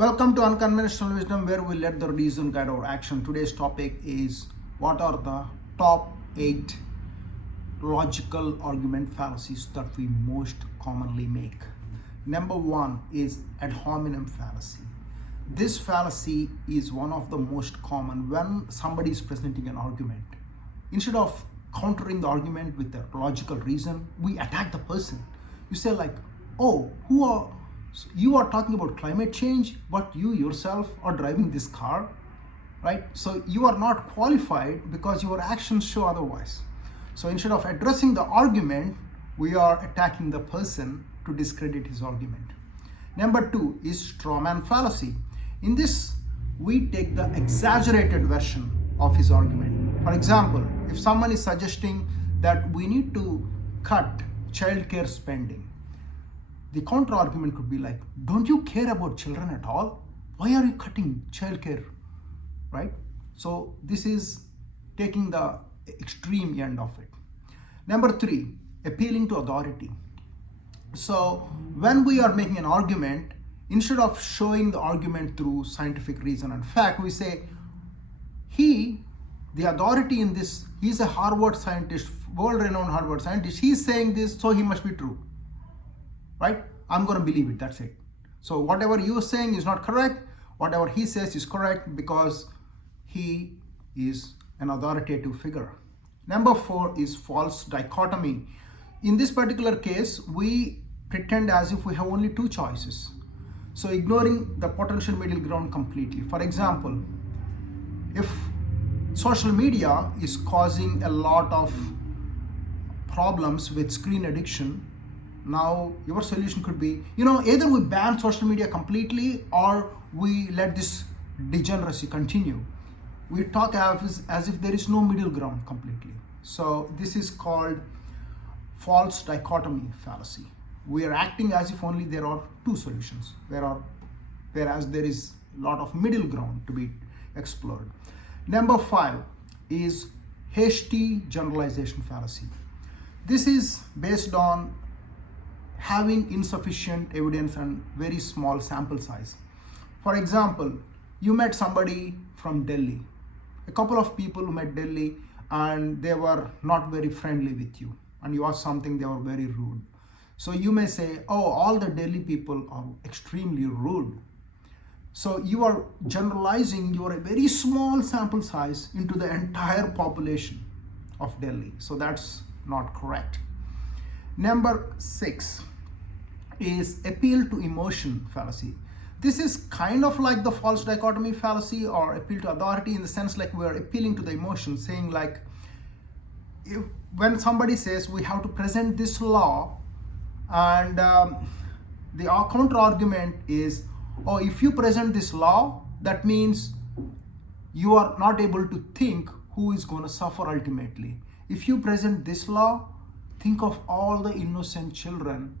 Welcome to Unconventional Wisdom, where we let the reason guide our action. Today's topic is what are the top 8 logical argument fallacies that we most commonly make. Number 1 is ad hominem fallacy. This fallacy is one of the most common when somebody is presenting an argument. Instead of countering the argument with a logical reason, we attack the person. You say like, oh, you are talking about climate change, but you yourself are driving this car, right? So you are not qualified because your actions show otherwise. So instead of addressing the argument, we are attacking the person to discredit his argument. Number 2 is Strawman fallacy. In this, we take the exaggerated version of his argument. For example, if someone is suggesting that we need to cut childcare spending, the counter argument could be like, don't you care about children at all? Why are you cutting childcare, right? So this is taking the extreme end of it. Number 3, appealing to authority. So when we are making an argument, instead of showing the argument through scientific reason and fact, we say, the authority in this, he's a Harvard scientist, world-renowned Harvard scientist, he's saying this, so he must be true. Right? I'm going to believe it. That's it. So whatever you're saying is not correct. Whatever he says is correct because he is an authoritative figure. Number 4 is false dichotomy. In this particular case, we pretend as if we have only 2 choices. So ignoring the potential middle ground completely. For example, if social media is causing a lot of problems with screen addiction, now your solution could be, either we ban social media completely or we let this degeneracy continue. We talk as if there is no middle ground completely. So this is called false dichotomy fallacy. We are acting as if only there are 2 solutions, whereas there is a lot of middle ground to be explored. Number 5 is hasty generalization fallacy. This is based on having insufficient evidence and very small sample size. For example, you met somebody from Delhi. A couple of people who met Delhi and they were not very friendly with you. And you asked something, they were very rude. So you may say, oh, all the Delhi people are extremely rude. So you are generalizing your very small sample size into the entire population of Delhi. So that's not correct. Number 6 is appeal to emotion fallacy. This is kind of like the false dichotomy fallacy or appeal to authority in the sense like we are appealing to the emotion, saying like, when somebody says we have to present this law and the counter argument is, oh, if you present this law, that means you are not able to think who is going to suffer ultimately. If you present this law, think of all the innocent children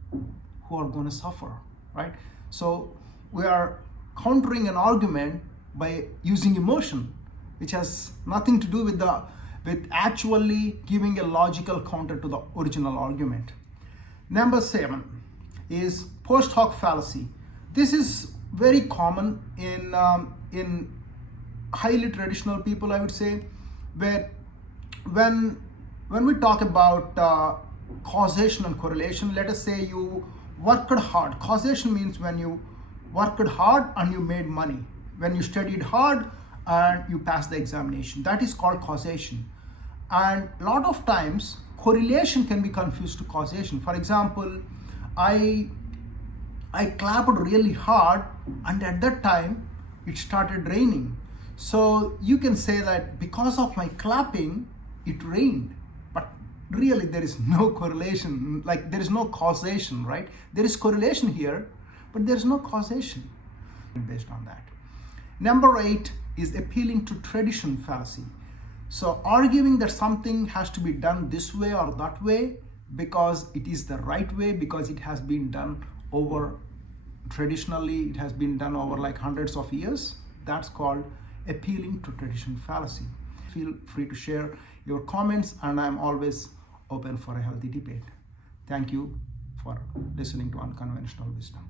who are going to suffer, right? So we are countering an argument by using emotion, which has nothing to do with actually giving a logical counter to the original argument. Number 7 is post-hoc fallacy. This is very common in highly traditional people, I would say, where when we talk about causation and correlation, let us say you worked hard. Causation means when you worked hard and you made money. When you studied hard and you passed the examination. That is called causation. And a lot of times, correlation can be confused to causation. For example, I clapped really hard and at that time it started raining. So you can say that because of my clapping, it rained. But really there is no correlation, like there is no causation, right? There is correlation here, but there is no causation based on that. Number 8 is appealing to tradition fallacy. So arguing that something has to be done this way or that way because it is the right way, because it has been done over traditionally, it has been done over like hundreds of years. That's called appealing to tradition fallacy. Feel free to share your comments and I'm always open for a healthy debate. Thank you for listening to Unconventional Wisdom.